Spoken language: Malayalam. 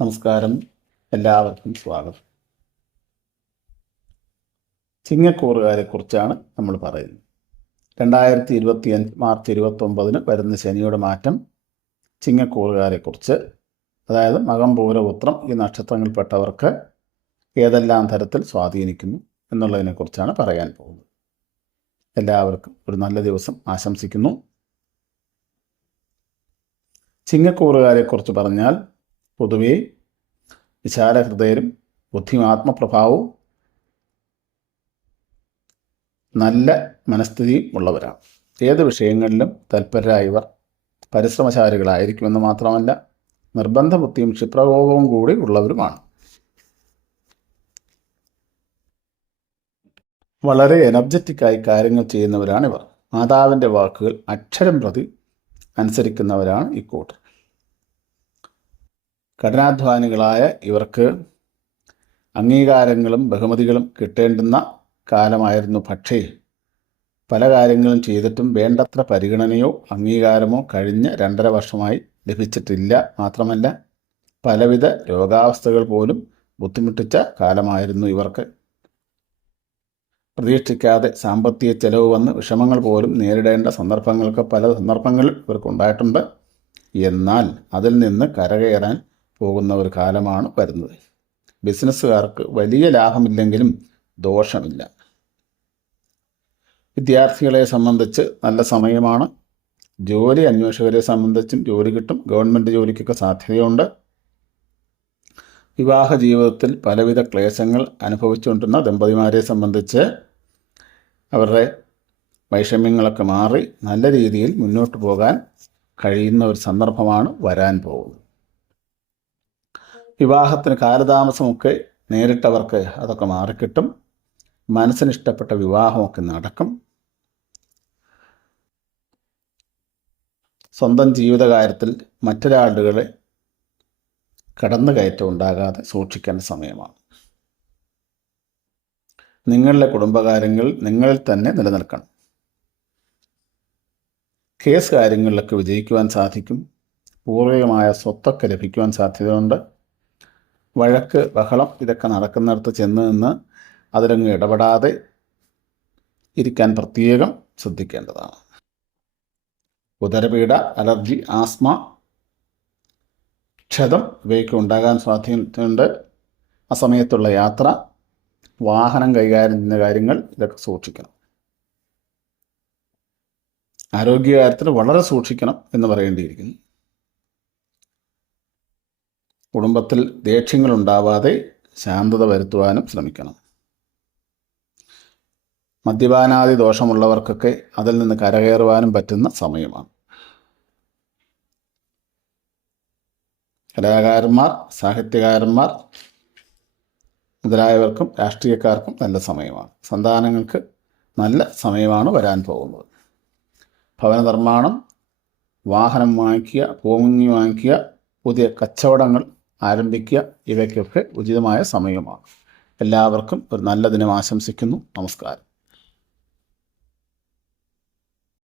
നമസ്കാരം. എല്ലാവർക്കും സ്വാഗതം. ചിങ്ങക്കൂറുകാരെ കുറിച്ചാണ് നമ്മൾ പറയുന്നത്. രണ്ടായിരത്തി ഇരുപത്തി അഞ്ച് മാർച്ച് ഇരുപത്തൊമ്പതിന് വരുന്ന ശനിയുടെ മാറ്റം ചിങ്ങക്കൂറുകാരെ കുറിച്ച് അതായത് മകം പൂരപുത്രം ഈ നക്ഷത്രങ്ങളിൽപ്പെട്ടവർക്ക് ഏതെല്ലാം തരത്തിൽ സ്വാധീനിക്കുന്നു എന്നുള്ളതിനെക്കുറിച്ചാണ് പറയാൻ പോകുന്നത്. എല്ലാവർക്കും ഒരു നല്ല ദിവസം ആശംസിക്കുന്നു. ചിങ്ങക്കൂറുകാരെക്കുറിച്ച് പറഞ്ഞാൽ പൊതുവേ വിശാലഹൃദയരും ബുദ്ധിമാത്മപ്രഭാവവും നല്ല മനസ്ഥിതിയും ഉള്ളവരാണ്. ഏത് വിഷയങ്ങളിലും തൽപരരായവർ പരിശ്രമശാലികളായിരിക്കുമെന്ന് മാത്രമല്ല നിർബന്ധ ബുദ്ധിയും ക്ഷിപ്രകോപവും കൂടി ഉള്ളവരുമാണ്. വളരെ എനർജറ്റിക്കായി കാര്യങ്ങൾ ചെയ്യുന്നവരാണിവർ. മാതാവിന്റെ വാക്കുകൾ അക്ഷരം പ്രതി അനുസരിക്കുന്നവരാണ് ഇക്കൂട്ടർ കഠിനാധ്വാനികളായ ഇവർക്ക് അംഗീകാരങ്ങളും ബഹുമതികളും കിട്ടേണ്ടുന്ന കാലമായിരുന്നു. പക്ഷേ പല കാര്യങ്ങളും ചെയ്തിട്ടും വേണ്ടത്ര പരിഗണനയോ അംഗീകാരമോ കഴിഞ്ഞ രണ്ടര വർഷമായി ലഭിച്ചിട്ടില്ല. മാത്രമല്ല പലവിധ രോഗാവസ്ഥകൾ പോലും ബുദ്ധിമുട്ടിച്ച കാലമായിരുന്നു ഇവർക്ക്. പ്രതീക്ഷിക്കാതെ സാമ്പത്തിക ചെലവ് വന്ന് വിഷമങ്ങൾ പോലും നേരിടേണ്ട സന്ദർഭങ്ങൾക്ക് പല സന്ദർഭങ്ങളിൽ ഇവർക്കുണ്ടായിട്ടുണ്ട് എന്നാൽ അതിൽ നിന്ന് കരകയറാൻ പോകുന്ന ഒരു കാലമാണ് വരുന്നത്. ബിസിനസ്സുകാർക്ക് വലിയ ലാഭമില്ലെങ്കിലും ദോഷമില്ല. വിദ്യാർത്ഥികളെ സംബന്ധിച്ച് നല്ല സമയമാണ്. ജോലി അന്വേഷകരെ സംബന്ധിച്ചും ജോലി കിട്ടും. ഗവൺമെന്റ് ജോലിക്കൊക്കെ സാധ്യതയുണ്ട്. വിവാഹ ജീവിതത്തിൽ പലവിധ ക്ലേശങ്ങൾ അനുഭവിച്ചുകൊണ്ടിരുന്ന ദമ്പതിമാരെ സംബന്ധിച്ച് അവരുടെ വൈഷമ്യങ്ങളൊക്കെ മാറി നല്ല രീതിയിൽ മുന്നോട്ട് പോകാൻ കഴിയുന്ന ഒരു സന്ദർഭമാണ് വരാൻ പോകുന്നത്. വിവാഹത്തിന് കാലതാമസമൊക്കെ നേരിട്ടവർക്ക് അതൊക്കെ മാറിക്കിട്ടും. മനസ്സിനിഷ്ടപ്പെട്ട വിവാഹമൊക്കെ നടക്കും. സ്വന്തം ജീവിതകാര്യത്തിൽ മറ്റൊരാളുകളെ കടന്നുകയറ്റം ഉണ്ടാകാതെ സൂക്ഷിക്കേണ്ട സമയമാണ്. നിങ്ങളുടെ കുടുംബകാര്യങ്ങൾ നിങ്ങൾ തന്നെ നിലനിൽക്കണം. കേസ് കാര്യങ്ങളിലൊക്കെ വിജയിക്കുവാൻ സാധിക്കും. പൂർവികമായ സ്വത്തൊക്കെ ലഭിക്കുവാൻ സാധ്യതയുണ്ട്. വഴക്ക് ബഹളം ഇതൊക്കെ നടക്കുന്നിടത്ത് ചെന്ന് നിന്ന് അതിലങ്ങ് ഇടപെടാതെ ഇരിക്കാൻ പ്രത്യേകം ശ്രദ്ധിക്കേണ്ടതാണ്. ഉദരപീഡ അലർജി ആസ്മ ക്ഷതം ഇവയൊക്കെ ഉണ്ടാകാൻ സാധ്യതയുണ്ട്. ആ സമയത്തുള്ള യാത്ര വാഹനം കൈകാര്യം ചെയ്യുന്ന കാര്യങ്ങൾ ഇതൊക്കെ സൂക്ഷിക്കണം. ആരോഗ്യകാര്യത്തിൽ വളരെ സൂക്ഷിക്കണം എന്ന് പറയേണ്ടിയിരിക്കുന്നു. കുടുംബത്തിൽ ദേഷ്യങ്ങൾ ഉണ്ടാവാതെ ശാന്തത വരുത്തുവാനും ശ്രമിക്കണം. മദ്യപാനാദി ദോഷമുള്ളവർക്കൊക്കെ അതിൽ നിന്ന് കരകയറുവാനും പറ്റുന്ന സമയമാണ്. കലാകാരന്മാർ സാഹിത്യകാരന്മാർ മുതലായവർക്കും രാഷ്ട്രീയക്കാർക്കും നല്ല സമയമാണ്. സന്താനങ്ങൾക്ക് നല്ല സമയമാണ് വരാൻ പോകുന്നത്. ഭവന നിർമ്മാണം വാഹനം വാങ്ങിക്കുക ഭൂമി വാങ്ങിക്കുക പുതിയ കച്ചവടങ്ങൾ ആരംഭിക്കുക. ഇവയ്ക്കൊക്കെ ഉചിതമായ സമയമാണ്. എല്ലാവർക്കും ഒരു നല്ല ദിനം ആശംസിക്കുന്നു. നമസ്കാരം.